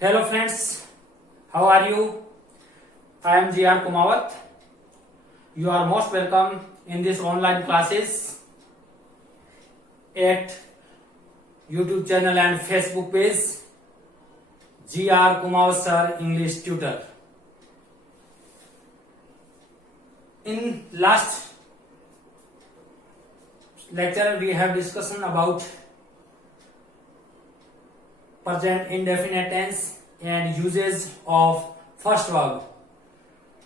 Hello friends, how are you? I am GR Kumawat. You are most welcome in this online classes at YouTube channel and Facebook page GR Kumawat Sir English Tutor. In last lecture we have discussion about present indefinite tense and uses of first verb.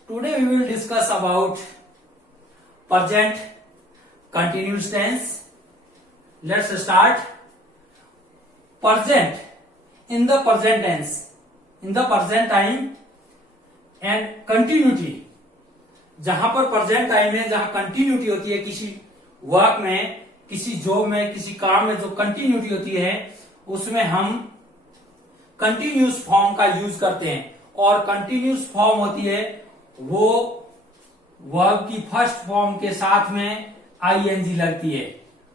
Today we will discuss about present continuous tense. Let's start. Present in the present tense, in the present time and continuity. जहां पर present time है, जहां continuity होती है किसी work में, किसी job में, किसी काम में जो कंटिन्यूटी होती है उसमें हम कंटिन्यूस फॉर्म का यूज करते हैं। और कंटिन्यूस फॉर्म होती है वो वर्ब की फर्स्ट फॉर्म के साथ में आईएनजी लगती है।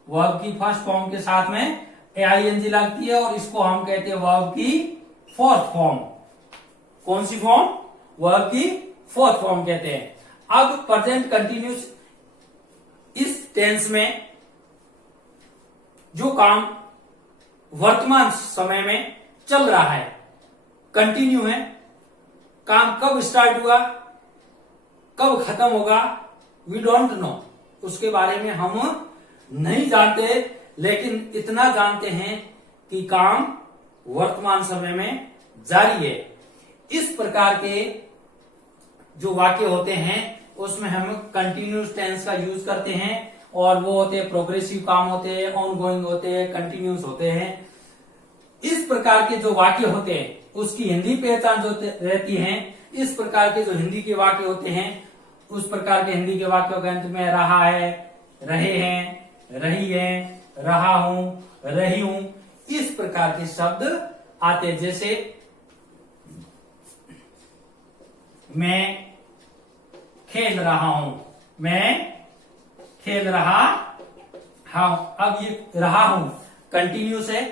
वर्ब की फर्स्ट फॉर्म के साथ में आईएनजी लगती है और इसको हम कहते हैं वर्ब की फोर्थ फॉर्म। कौन सी फॉर्म? वर्ब की फोर्थ फॉर्म कहते हैं। अब प्रेजेंट कंटिन्यूस इस टेंस में जो काम वर्तमान समय में चल रहा है, कंटिन्यू है, काम कब स्टार्ट हुआ, कब खत्म होगा, वी डोंट नो, उसके बारे में हम नहीं जानते, लेकिन इतना जानते हैं कि काम वर्तमान समय में जारी है। इस प्रकार के जो वाक्य होते हैं उसमें हम कंटिन्यूस टेंस का यूज करते हैं और वो होते हैं प्रोग्रेसिव काम होते हैं, ऑनगोइंग होते हैं, कंटिन्यूस होते हैं। इस प्रकार के जो वाक्य होते हैं उसकी हिंदी पहचान जो रहती है, इस प्रकार के जो हिंदी के वाक्य होते हैं उस प्रकार के हिंदी के वाक्यों के अंत में रहा है, रहे हैं, रही है, रहा हूं, रही हूं, इस प्रकार के शब्द आते हैं। जैसे मैं खेल रहा हूं, मैं खेल रहा हूं। अब ये रहा हूं कंटिन्यूस है,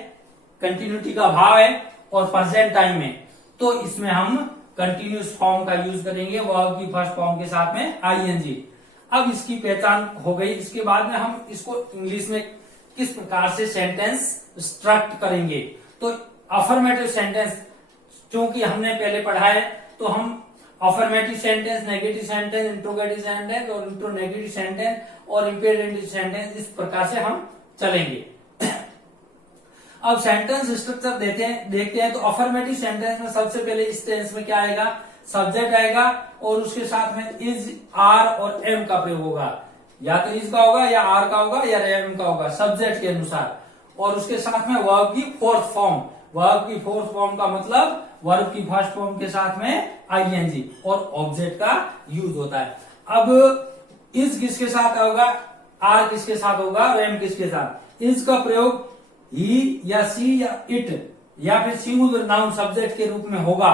कंटिन्यूटी का भाव है और प्रेजेंट टाइम में, तो इसमें हम कंटिन्यूस फॉर्म का यूज करेंगे वर्ब की फर्स्ट फॉर्म के साथ में आईएनजी। अब इसकी पहचान हो गई, इसके बाद में हम इसको इंग्लिश में किस प्रकार से सेंटेंस स्ट्रक्ट करेंगे। तो अफर्मेटिव सेंटेंस क्योंकि हमने पहले पढ़ा है, तो हम affirmative sentence, negative sentence, interrogative sentence और इंट्रोनेगेटिव सेंटेंस और इंपेरेटिव सेंटेंस, इस प्रकार से हम चलेंगे। अब सेंटेंस स्ट्रक्चर देखते हैं। तो अफर्मेटिव सेंटेंस में सबसे पहले इस टेंस में क्या आएगा? सब्जेक्ट आएगा और उसके साथ में इज, आर और एम का प्रयोग होगा। या तो इज का होगा या आर का होगा या एम का होगा सब्जेक्ट के अनुसार। और उसके साथ में वर्ब की फोर्थ फॉर्म। वर्ब की फोर्थ फॉर्म का मतलब वर्ब की फर्स्ट फॉर्म के साथ में आईएनजी और ऑब्जेक्ट का यूज होता है। अब इज किसके साथ होगा, आर किसके साथ होगा और एम किसके साथ? इज का प्रयोग ही या सी या इट या फिर सिंगुलर नाउन सब्जेक्ट के रूप में होगा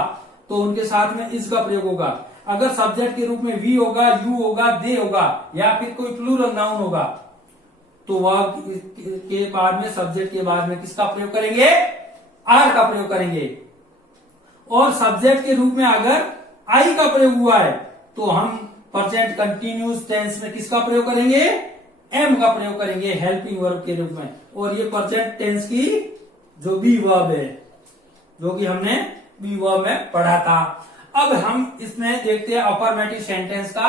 तो उनके साथ में इज का प्रयोग होगा। अगर सब्जेक्ट के रूप में वी होगा, यू होगा, दे होगा या फिर कोई प्लूरल नाउन होगा तो वर्ब के बाद में, सब्जेक्ट के बाद में किसका प्रयोग करेंगे? आर का प्रयोग करेंगे। और सब्जेक्ट के रूप में अगर आई का प्रयोग हुआ है तो हम प्रेजेंट कंटिन्यूस टेंस में किसका प्रयोग करेंगे? एम का प्रयोग करेंगे हेल्पिंग वर्ब के रूप में। और ये प्रेजेंट टेंस की जो बी वर्ब है, जो कि हमने बी वर्ब में पढ़ा था। अब हम इसमें देखते हैं अफर्मेटिव सेंटेंस का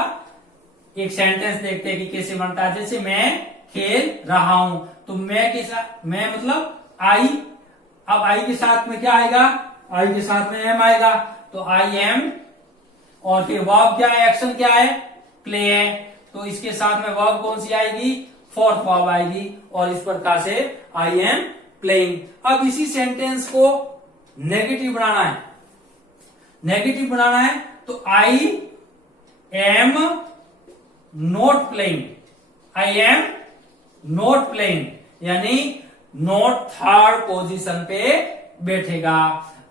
एक सेंटेंस देखते हैं कि कैसे बनता है। जैसे मैं खेल रहा हूं, तो मैं के साथ, मैं मतलब आई, अब आई के साथ में क्या आएगा? आई के साथ में एम आएगा, तो आई एम। और फिर वर्ब क्या है, एक्शन क्या है? प्ले है, तो इसके साथ में वर्ब कौन सी आएगी? फोर्थ वर्ब आएगी। और इस प्रकार से आई एम प्लेइंग। अब इसी सेंटेंस को नेगेटिव बनाना है, नेगेटिव बनाना है तो I am not playing, I am not playing, यानी नॉट थर्ड पोजीशन पे बैठेगा।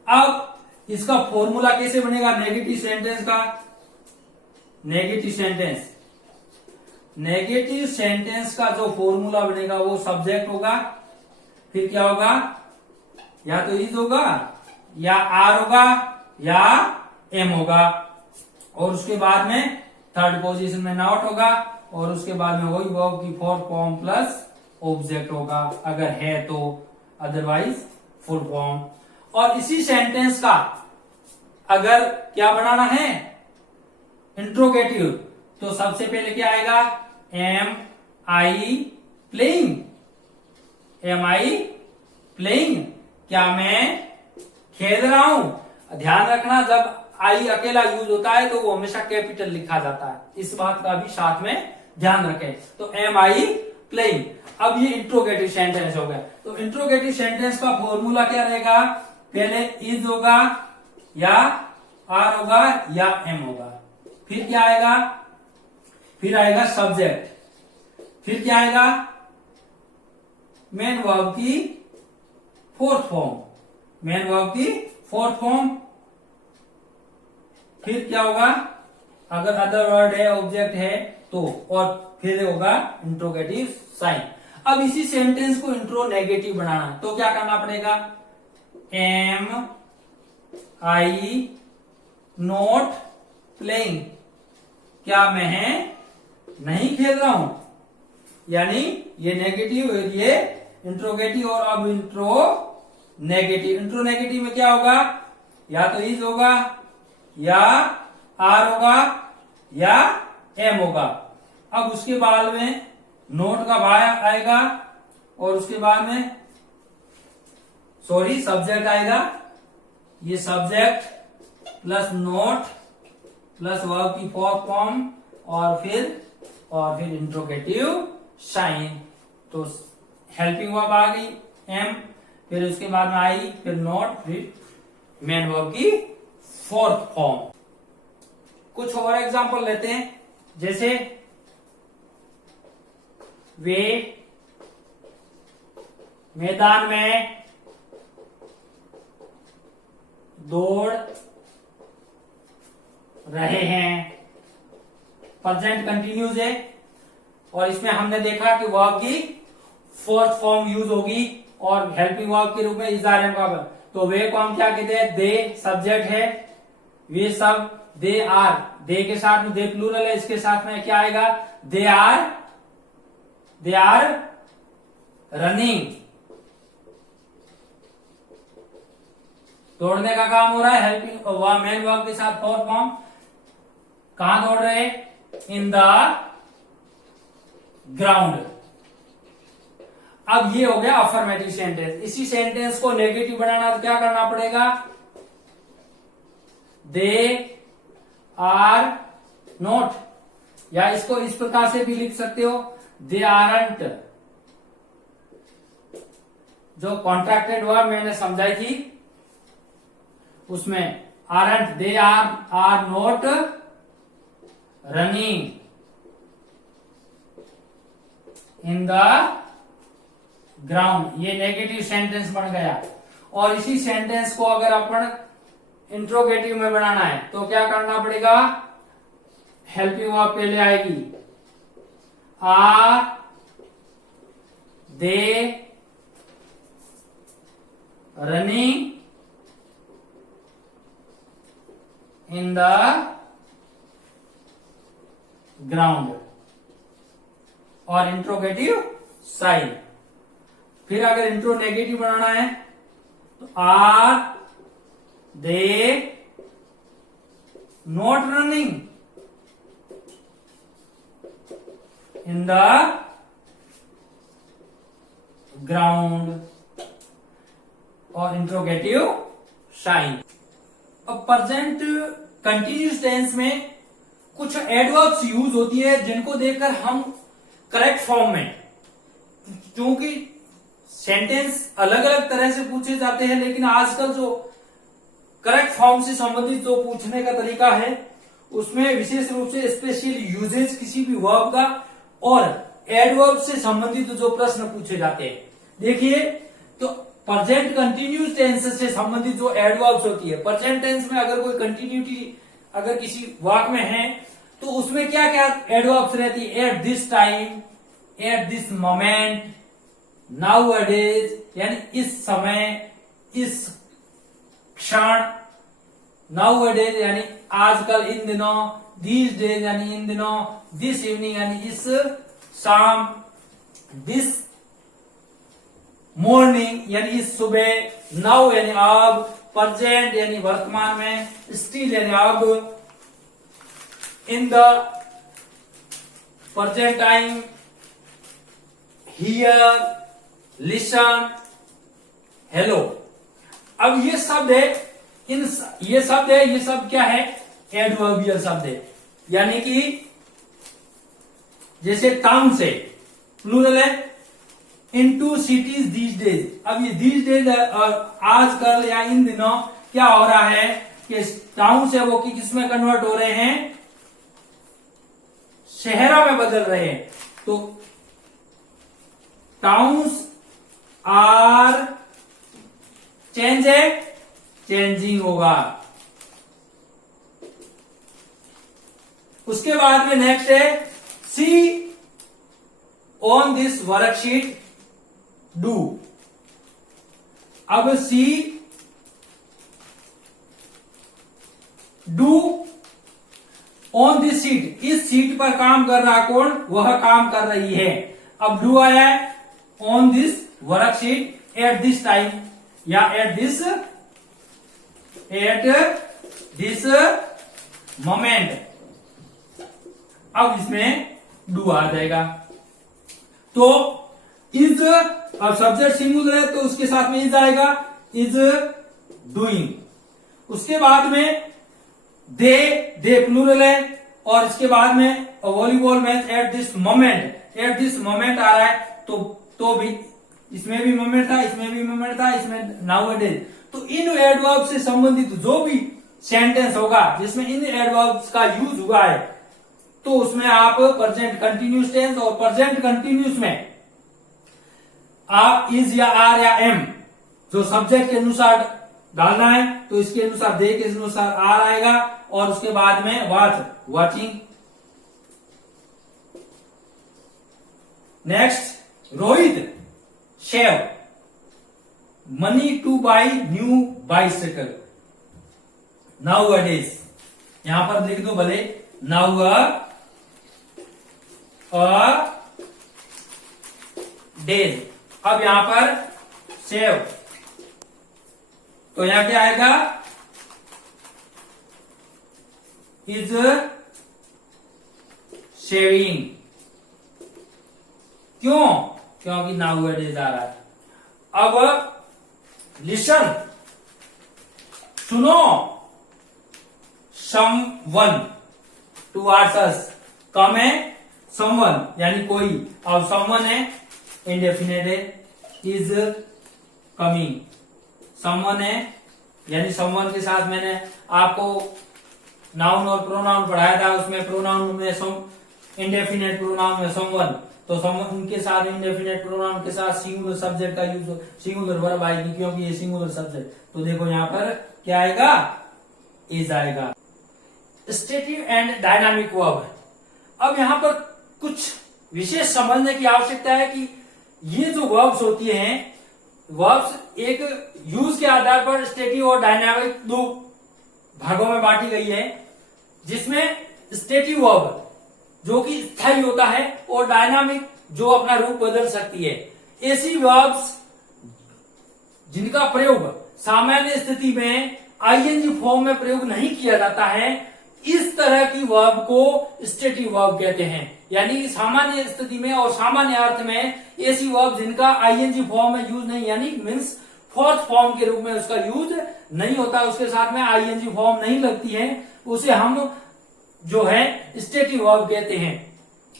अब इसका फॉर्मूला कैसे बनेगा नेगेटिव सेंटेंस का? नेगेटिव सेंटेंस, नेगेटिव सेंटेंस का जो फॉर्मूला बनेगा वो सब्जेक्ट होगा, फिर क्या होगा? या तो इज होगा या आर होगा या एम होगा, और उसके बाद में थर्ड पोजीशन में नॉट होगा, और उसके बाद में वही वर्ब की फोर्थ फॉर्म प्लस ऑब्जेक्ट होगा अगर है तो, अदरवाइज फुल फॉर्म। और इसी सेंटेंस का अगर क्या बनाना है इंट्रोगेटिव, तो सबसे पहले क्या आएगा, am I playing, am I playing, क्या मैं खेल रहा हूं। ध्यान रखना जब आई अकेला यूज होता है तो वो हमेशा कैपिटल लिखा जाता है, इस बात का भी साथ में ध्यान रखें। तो एम आई प्लेइंग। अब ये इंट्रोगेटिव सेंटेंस हो गया, तो इंट्रोगेटिव सेंटेंस का फॉर्मूला क्या रहेगा, पहले इज होगा या आर होगा या एम होगा, फिर क्या आएगा, फिर आएगा सब्जेक्ट, फिर क्या आएगा मेन वर्ब की फोर्थ फॉर्म, मेन वर्ब की फोर्थ फॉर्म, फिर क्या होगा अगर अदर वर्ड है ऑब्जेक्ट है तो, और फिर होगा इंट्रोगेटिव साइन। अब इसी सेंटेंस को इंट्रोनेगेटिव बनाना तो क्या करना पड़ेगा, एम आई नॉट प्लेइंग, क्या मैं नहीं खेल रहा हूं, यानी ये नेगेटिव ये इंट्रोगेटिव, और अब इंट्रोनेगेटिव। इंट्रोनेगेटिव में क्या होगा, या तो इज होगा या आर होगा या एम होगा। अब उसके बाद में नोट का भाग आएगा, और उसके बाद में सब्जेक्ट आएगा, ये subject plus note plus verb की फोर्थ फॉर्म, और फिर इंट्रोगेटिव साइन। तो हेल्पिंग वर्ब आ गई एम, फिर उसके बाद में आई, फिर नोट, फिर मेन वर्ब की फोर्थ फॉर्म। कुछ और एग्जांपल लेते हैं, जैसे वे मैदान में दौड़ रहे हैं, प्रेजेंट कंटिन्यूज है, और इसमें हमने देखा कि वर्ब की फोर्थ फॉर्म यूज होगी और हेल्पिंग वर्ब के रूप में इज आर एम का। तो वे को हम क्या कहते हैं, दे सब्जेक्ट है, वे सब दे आर, दे के साथ में दे प्लूरल है, इसके साथ में क्या आएगा, दे आर रनिंग, दौड़ने का काम हो रहा है, हेल्पिंग मेन वर्ब के साथ फोर्थ फॉर्म। कहां दौड़ रहे, इन द ग्राउंड। अब ये हो गया अफर्मेटिव सेंटेंस। इसी सेंटेंस को नेगेटिव बनाना तो क्या करना पड़ेगा, दे आर नॉट, या इसको इस प्रकार से भी लिख सकते हो, दे आरंट। जो कॉन्ट्रैक्टेड वर्ब मैंने समझाई थी उसमें aren't, they are not running in the ground, ये नेगेटिव सेंटेंस बन गया। और इसी सेंटेंस को अगर अपन इंट्रोगेटिव में बनाना है तो क्या करना पड़ेगा, हेल्पिंग वर्ब पहले आएगी, are they running in the ground, और इंट्रोगेटिव साइन। फिर अगर इंट्रो नेगेटिव बनाना है तो are they not running in the ground, और इंट्रोगेटिव साइन। अब प्रेजेंट कंटिन्यूस टेंस में कुछ एडवर्ब्स यूज होती है जिनको देखकर हम करेक्ट फॉर्म में, क्योंकि सेंटेंस अलग अलग तरह से पूछे जाते हैं, लेकिन आजकल जो करेक्ट फॉर्म से संबंधित जो पूछने का तरीका है उसमें विशेष रूप से स्पेशल यूजेज किसी भी वर्ब का और एडवर्ब से संबंधित जो प्रश्न पूछे जाते हैं। देखिए, तो प्रेजेंट कंटिन्यूस टेंस से संबंधित जो एडवर्ब्स होती है, प्रेजेंट टेंस में अगर कोई कंटिन्यूटी अगर किसी वाक्य में है तो उसमें क्या क्या एडवर्ब्स रहती है, at this time, eight this moment, now अडेज, यानी इस समय, इस क्षण, नाउ डेज यानी आजकल, इन दिनों, दीज डेज यानी इन दिनों, दिस इवनिंग यानी इस शाम, दिस मॉर्निंग यानी इस सुबह, नाउ यानी अब, प्रेजेंट यानी वर्तमान में, स्टिल यानी अब, in the present time, here, listen, hello. अब ये शब्द है, ये शब्द क्या है? एडवर्बियल शब्द है, यानी कि जैसे टाउन से प्लूरल है, इनटू सिटीज दीज डेज। अब ये दीज डेज आजकल या इन दिनों क्या हो रहा है कि टाउन से वो किस में कन्वर्ट हो रहे हैं? शहरों में बदल रहे हैं। तो टाउन्स आर चेंज है, चेंजिंग होगा। उसके बाद में नेक्स्ट है सी ऑन दिस वर्कशीट डू। अब सी डू ऑन दिस सीट, इस सीट पर काम कर रहा कौन? वह काम कर रही है। अब डू आया है on this worksheet at this time या एट दिस मोमेंट। अब इसमें डू आ जाएगा। तो इज, अब सब्जेक्ट सिंगुलर है तो उसके साथ में इज आएगा, इज डूइंग। उसके बाद में दे प्लूरल है और इसके बाद में volleyball match at this moment आ रहा है। तो भी इसमें भी मोमेंट था, इसमें भी मोमेंट था, इसमें नाउअडेज। तो इन एडवर्ब से संबंधित जो भी सेंटेंस होगा जिसमें इन एडवर्ब्स का यूज हुआ है तो उसमें आप प्रेजेंट कंटिन्यूस टेंस और प्रेजेंट कंटिन्यूस में आप इज या आर या एम जो सब्जेक्ट के अनुसार डालना है तो इसके अनुसार दे के अनुसार आर आएगा और उसके बाद में watching. Next, Rohit save money to buy new bicycle. Nowadays, यहां पर लिख दो भले, नाउ डेज। अब यहां पर सेव, तो यहां क्या आएगा? Is shaving. क्यों? क्योंकि नाउअडेज आ रहा है। अब लिसन, सुनो, समवन टुवर्ड्स अस, कम है समवन यानी कोई। अब समवन है इंडेफिनेट है, इज कमिंग। समवन है यानी समवन के साथ मैंने आपको नाउन और प्रोनाउन पढ़ाया था, उसमें प्रोनाउन में इंडेफिनेट प्रोनाउन में समवन, तो समवन उनके साथ इंडेफिनेट प्रोनाउन के साथ सिंगुलर सब्जेक्ट का यूज, सिंगुलर वर्ब आएगी क्योंकि ये सिंगुलर सब्जेक्ट। तो देखो यहां पर क्या आएगा? इज आएगा। Stative and dynamic verb. अब यहां पर कुछ विशेष समझने की आवश्यकता है कि ये जो वर्ब्स होती हैं, वर्ब्स एक यूज के आधार पर स्टेटिव और डायनामिक दो भागों में बांटी गई है, जिसमें स्टेटिव वर्ब जो कि स्थायी होता है और डायनामिक जो अपना रूप बदल सकती है। ऐसी वर्ब्स जिनका प्रयोग सामान्य स्थिति में आईएनजी फॉर्म में प्रयोग नहीं किया जाता है, इस तरह की वर्ब को स्टेटिव वर्ब कहते हैं। यानी सामान्य स्थिति में और सामान्य अर्थ में ऐसी वर्ब जिनका आईएनजी फॉर्म में यूज नहीं, यानी मीन्स फोर्थ फॉर्म के रूप में उसका यूज नहीं होता, उसके साथ में आईएनजी फॉर्म नहीं लगती है, उसे हम जो है स्टेटिव वर्ब कहते हैं।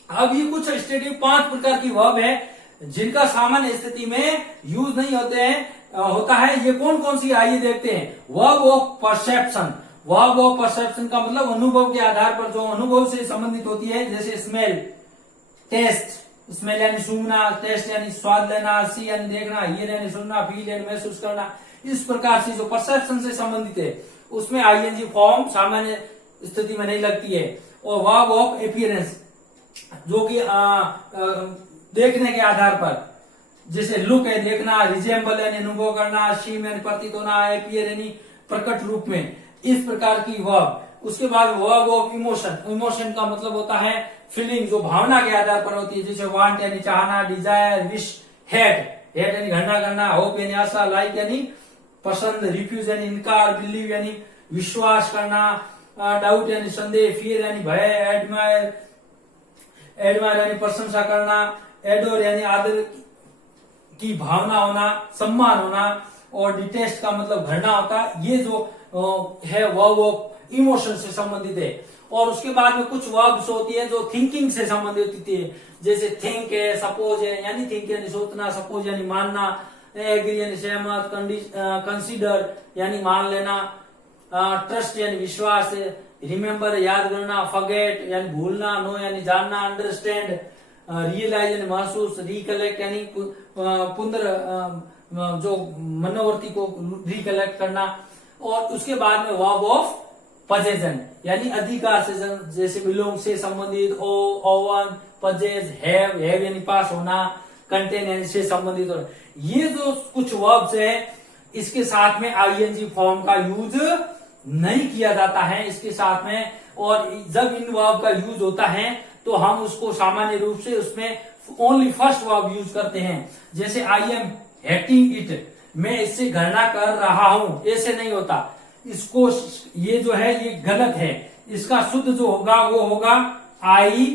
अब ये कुछ स्टेटिव 5 प्रकार की वर्ब है जिनका सामान्य स्थिति में यूज नहीं होता है। ये कौन कौन सी, आइए देखते हैं। Verb of perception. Verb of perception का मतलब अनुभव के आधार पर जो अनुभव से संबंधित होती है, जैसे स्मेल, टेस्ट, स्मेल यानी सूंघना, टेस्ट यानी स्वाद लेना, सी यानी देखना, हियर यानी सुनना, फील यानी महसूस करना। इस प्रकार से जो परसेप्शन से संबंधित है उसमें आईएनजी फॉर्म सामान्य स्थिति में नहीं लगती है। और वर्ब ऑफ अपीयरेंस जो कि देखने के आधार पर, जैसे लुक है देखना, रिजेंबल यानी अनुभव करना, शीम यानी प्रतीत होना, अपीयर यानी प्रकट रूप में, इस प्रकार की वर्ब। उसके बाद वर्ब ऑफ इमोशन, इमोशन का मतलब होता है फीलिंग, जो भावना के आधार पर होती है, जैसे वांट यानी चाहना, डिजायर, विश, हेट यानी घृणा करना, होप यानी आशा, लाइक यानी पसंद, रिफ्यूज यानी इनकार, बिलीव यानी विश्वास करना, डाउट यानी संदेह, फियर यानी भय, एडमायर यानी प्रशंसा करना, एडोर यानी आदर की भावना होना, सम्मान होना, और डिटेस्ट का मतलब घृणा होता है। ये जो है वर्ब ऑफ इमोशन से संबंधित है। और उसके बाद में कुछ वर्ब्स होती है जो थिंकिंग से संबंधित होती है, जैसे थिंक है, सपोज है, यानी थिंक यानी सोचना, सपोज यानी मानना, एग्री यानी सहमत, कंसीडर यानी मान लेना, ट्रस्ट यानी विश्वास, रिमेम्बर याद करना, फॉरगेट यानी भूलना, नो यानी जानना, अंडरस्टैंड, रियलाइज यानी महसूस, रिकलेक्ट यानी जो मनोवर्ती को रिकलेक्ट करना। और उसके बाद में वर्ब ऑफ पजेशन यानी अधिकार से, जैसे बिलोंग से संबंधित, ओवन, पजेज, हैव यानी पास होना, कंटेन यानी से संबंधित होना। ये जो कुछ वर्ब्स है, इसके साथ में आईएनजी फॉर्म का यूज नहीं किया जाता है इसके साथ में। और जब इन वर्ब का यूज होता है तो हम उसको सामान्य रूप से उसमें ओनली फर्स्ट वर्ब यूज करते हैं। जैसे आई एम हेटिंग इट, मैं इससे घृणा कर रहा हूं, ऐसे नहीं होता। इसको ये जो है ये गलत है। इसका शुद्ध जो होगा वो होगा आई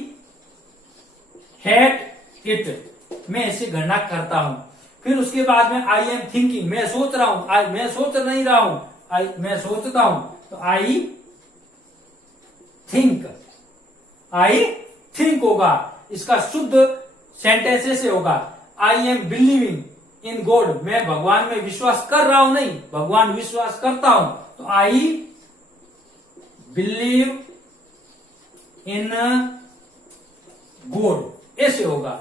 हेट इट, मैं इससे घृणा करता हूं। फिर उसके बाद में आई एम थिंकिंग, मैं सोच रहा हूं, मैं सोच नहीं रहा हूं, मैं सोचता हूं, तो आई थिंक होगा। इसका शुद्ध सेंटेंस ऐसे होगा, I am believing in God, मैं भगवान में विश्वास कर रहा हूं, नहीं भगवान विश्वास करता हूं, तो आई बिलीव इन गॉड, ऐसे होगा।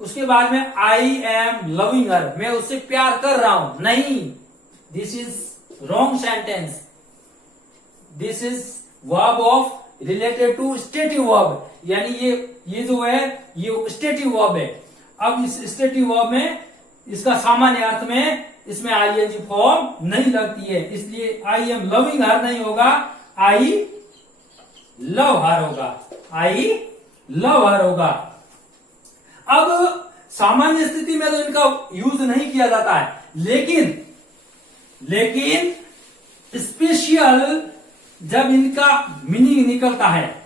उसके बाद में आई एम लविंग हर, मैं उससे प्यार कर रहा हूं, नहीं, this is wrong sentence, this is verb of related to stative verb, यानी ये जो है ये स्टेटिव वर्ब है। अब इस स्टेटिव वर्ब में इसका सामान्य अर्थ में इसमें आईएनजी फॉर्म नहीं लगती है, इसलिए आई एम लविंग हर नहीं होगा, आई लव हर होगा, आई लव हर होगा। अब सामान्य स्थिति में तो इनका यूज नहीं किया जाता है, लेकिन स्पेशल जब इनका मीनिंग निकलता है,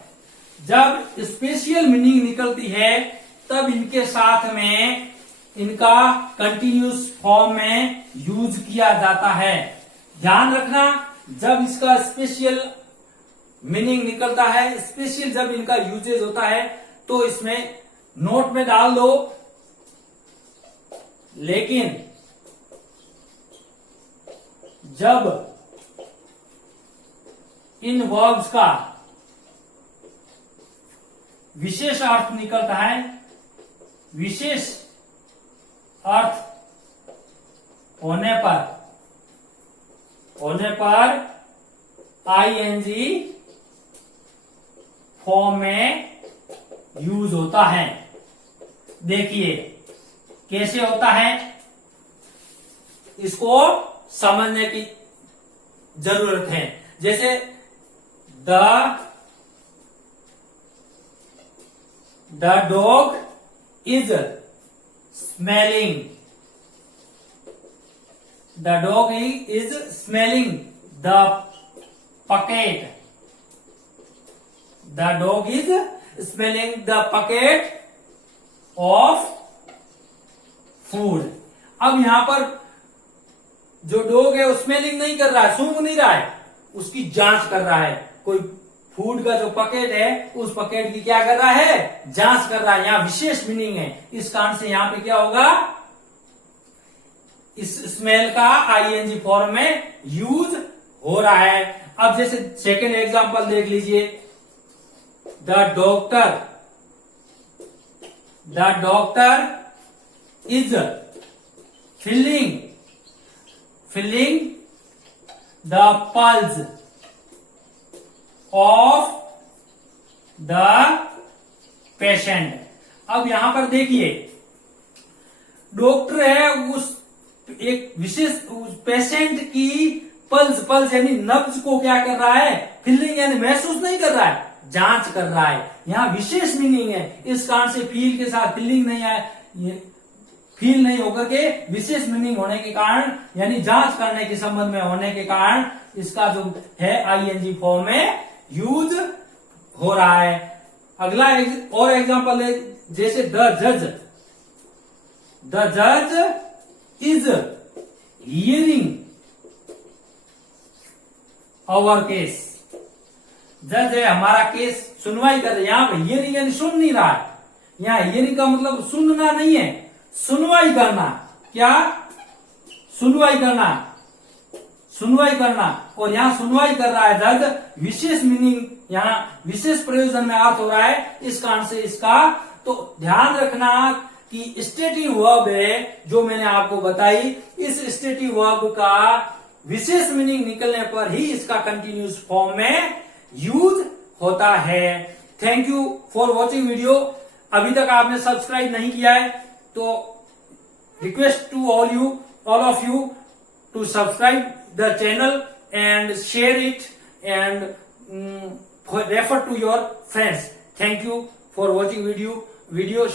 जब स्पेशल मीनिंग निकलती है तब इनके साथ में इनका कंटिन्यूस फॉर्म में यूज किया जाता है। ध्यान रखना, जब इसका स्पेशल मीनिंग निकलता है, स्पेशल जब इनका यूजेज होता है तो इसमें नोट में डाल दो, लेकिन जब इन वर्ब्स का विशेष अर्थ निकलता है, विशेष अर्थ होने पर आईएनजी फॉर्म में यूज होता है। देखिए कैसे होता है, इसको समझने की जरूरत है। जैसे the dog is smelling, the dog is smelling the pocket, the dog is smelling the pocket of food. अब यहां पर जो डॉग है वो स्मेलिंग नहीं कर रहा है, सूंघ नहीं रहा है, उसकी जांच कर रहा है। कोई फूड का जो पकेट है उस पकेट की क्या कर रहा है, जांच कर रहा है। यहां विशेष मीनिंग है, इस कारण से यहां पे क्या होगा, इस स्मेल का आईएनजी फॉर्म में यूज हो रहा है। अब जैसे सेकेंड एग्जांपल देख लीजिए, the doctor is feeling the pulse of the patient. अब यहां पर देखिए, डॉक्टर है उस एक विशेष पेशेंट की पल्स, पल्स यानी नब्ज को क्या कर रहा है, फीलिंग यानी महसूस नहीं कर रहा है, जांच कर रहा है। यहाँ विशेष मीनिंग है, इस कारण से फील के साथ फीलिंग नहीं आए, फील नहीं होकर के विशेष मीनिंग होने के कारण यानी जांच करने के संबंध में होने के कारण इसका जो है आईएनजी फॉर्म में यूज हो रहा है। अगला और एग्जांपल है, जैसे द जज इज हियरिंग आवर केस। जज है, हमारा केस सुनवाई कर रहा है। यहां पर हियरिंग यानी सुन नहीं रहा है, यहां हियरिंग का मतलब सुनना नहीं है, सुनवाई करना। क्या? सुनवाई करना, सुनवाई करना। और यहां सुनवाई कर रहा है जज, विशेष मीनिंग, यहां विशेष प्रयोजन में अर्थ हो रहा है, इस कारण से इसका तो ध्यान रखना कि स्टेटिव वर्ब है जो मैंने आपको बताई, इस स्टेटिव वर्ब का विशेष मीनिंग निकलने पर ही इसका कंटिन्यूस फॉर्म में यूज होता है। Thank you for watching video. अभी तक आपने सब्सक्राइब नहीं किया है तो request to all of you to subscribe the channel and share it and refer to your friends. Thank you for watching video. See you.